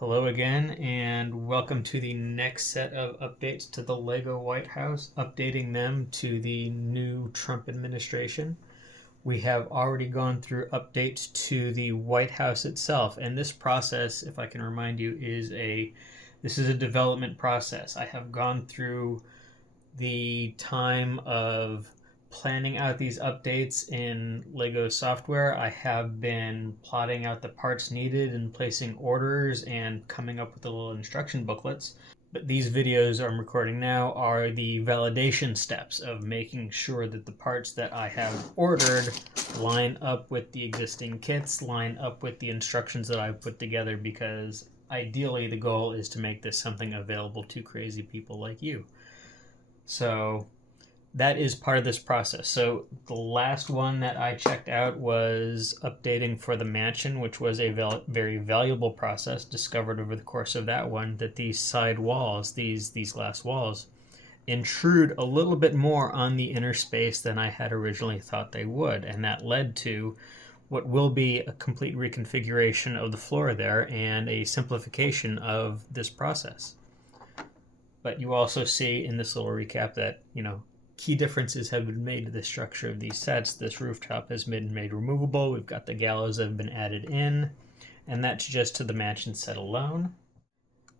Hello again, and welcome to the next set of updates to the Lego White House, updating them to the new Trump administration. We have already gone through updates to the White House itself, and this process, if I can remind you, this is a development process. I have gone through the time of planning out these updates in Lego software. I have been plotting out the parts needed and placing orders and coming up with the little instruction booklets. But these videos I'm recording now are the validation steps of making sure that the parts that I have ordered line up with the existing kits, line up with the instructions that I've put together, because ideally the goal is to make this something available to crazy people like you. So that is part of this process. So the last one that I checked out was updating for the mansion, which was a very valuable process. Discovered over the course of that one that these side walls, these glass walls, intrude a little bit more on the inner space than I had originally thought they would, and that led to what will be a complete reconfiguration of the floor there and a simplification of this process. But you also see in this little recap that, key differences have been made to the structure of these sets. This rooftop has been made removable. We've got the gallows that have been added in, and that's just to the mansion set alone.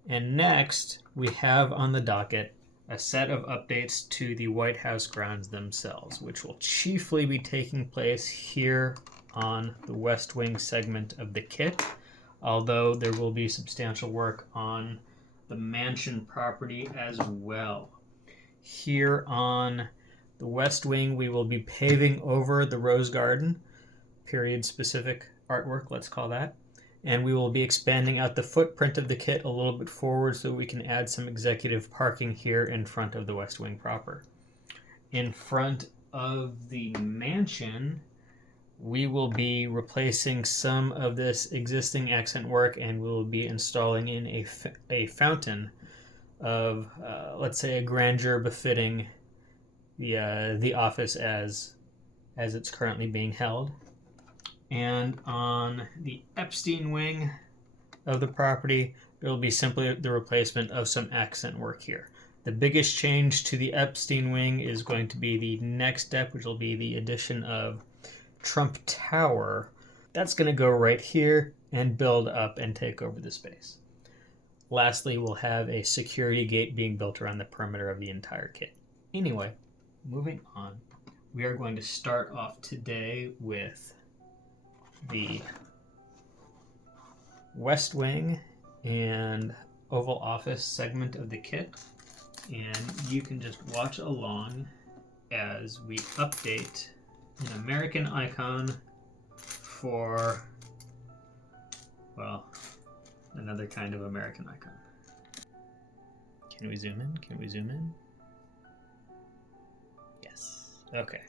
And next, we have on the docket a set of updates to the White House grounds themselves, which will chiefly be taking place here on the West Wing segment of the kit, although there will be substantial work on the mansion property as well. Here on the West Wing, we will be paving over the Rose Garden, period-specific artwork, let's call that, and we will be expanding out the footprint of the kit a little bit forward so we can add some executive parking here in front of the West Wing proper. In front of the mansion, we will be replacing some of this existing accent work, and we will be installing in a fountain of, let's say, a grandeur befitting the office as it's currently being held. And on the Epstein wing of the property, there will be simply the replacement of some accent work here. The biggest change to the Epstein wing is going to be the next step, which will be the addition of Trump Tower. That's going to go right here and build up and take over the space. Lastly, we'll have a security gate being built around the perimeter of the entire kit. Anyway, moving on, we are going to start off today with the West Wing and Oval Office segment of the kit, and you can just watch along as we update an American icon for, well, another kind of American icon. Can we zoom in? Can we zoom in? Yes. Okay.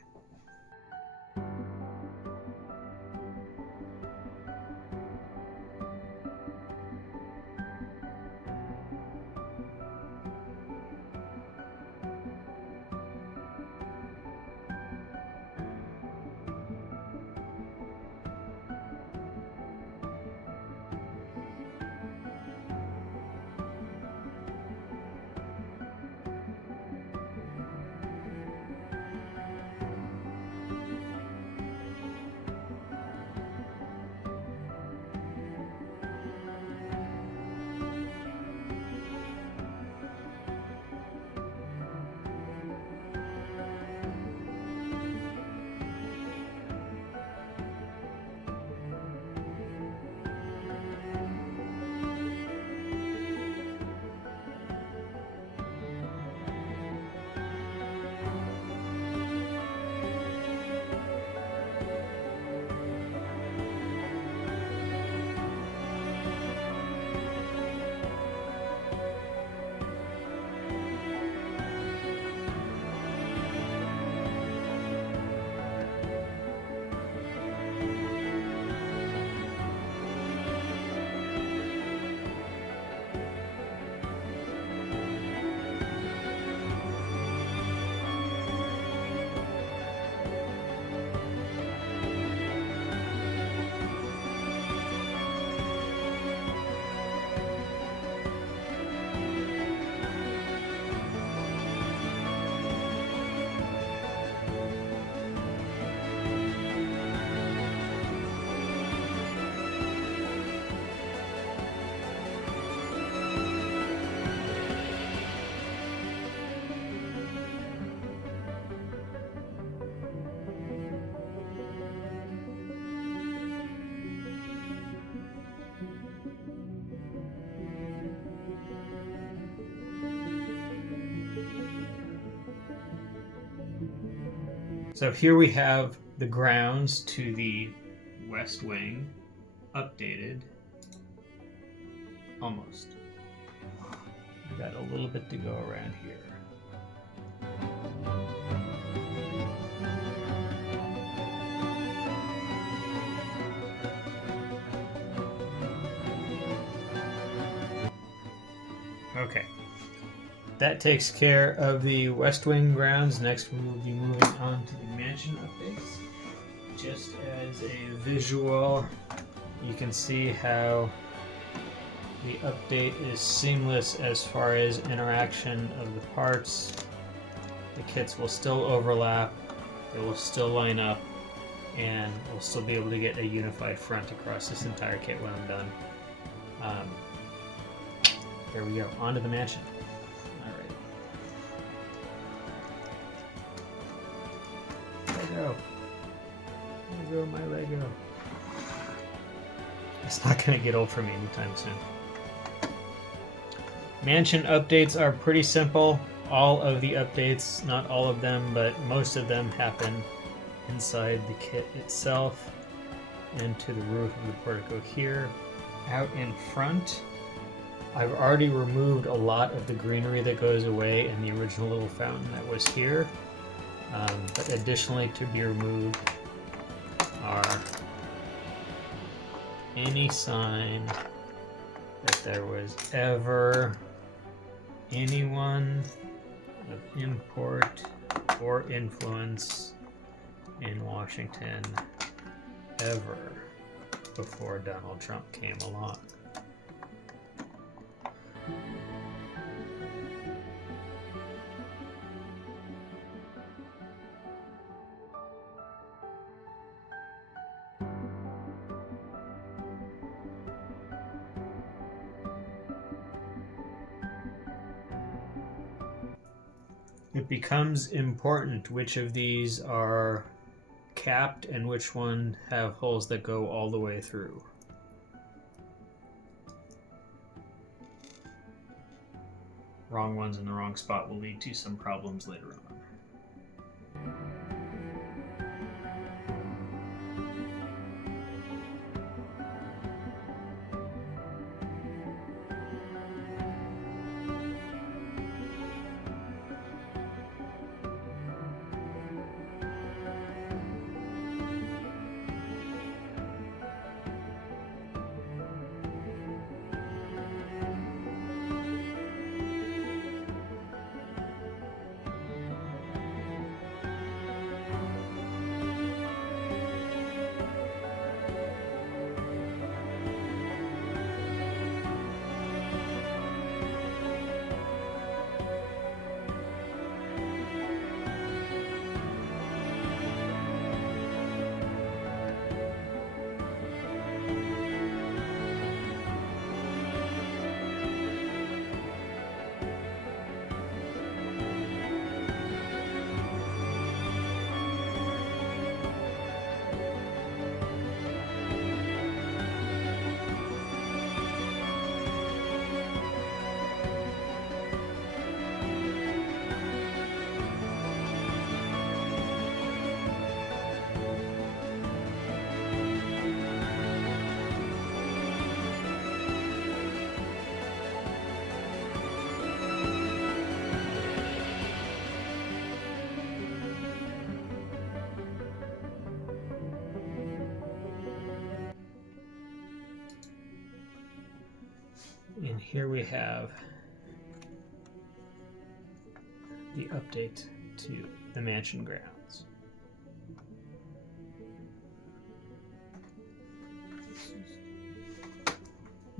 So here we have the grounds to the west wing updated. Almost. We've got a little bit to go around here. Okay. That takes care of the West Wing grounds. Next, we will be moving on to the mansion updates. Just as a visual, you can see how the update is seamless as far as interaction of the parts. The kits will still overlap, they will still line up, and we'll still be able to get a unified front across this entire kit when I'm done. There we go, onto the mansion. Lego. Lego, my Lego. It's not going to get old for me anytime soon. Mansion updates are pretty simple. All of the updates, not all of them, but most of them happen inside the kit itself and to the roof of the portico here. Out in front, I've already removed a lot of the greenery that goes away in the original little fountain that was here. But additionally to be removed are any sign that there was ever anyone of import or influence in Washington ever before Donald Trump came along. It becomes important which of these are capped and which one have holes that go all the way through. Wrong ones in the wrong spot will lead to some problems later on. And here we have the update to the mansion grounds.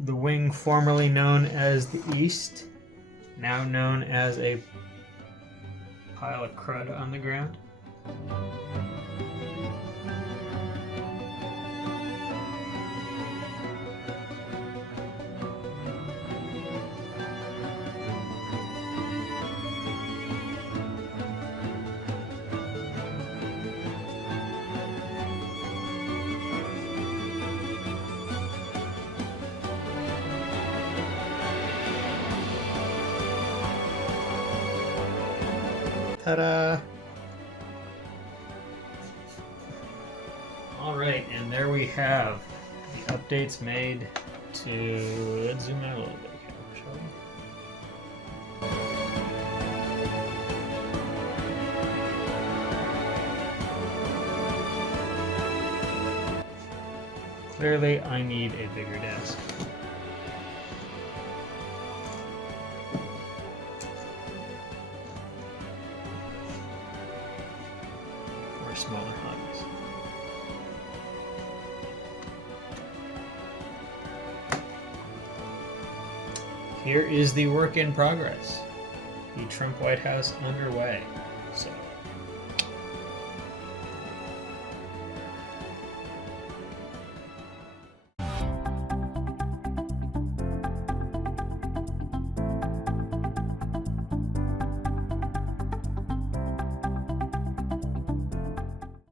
The wing formerly known as the East, now known as a pile of crud on the ground. Ta-da! All right, and there we have the updates made to. Let's zoom out a little bit here, shall we? Clearly, I need a bigger desk. Or smaller hobbies. Here is the work in progress. The Trump White House underway.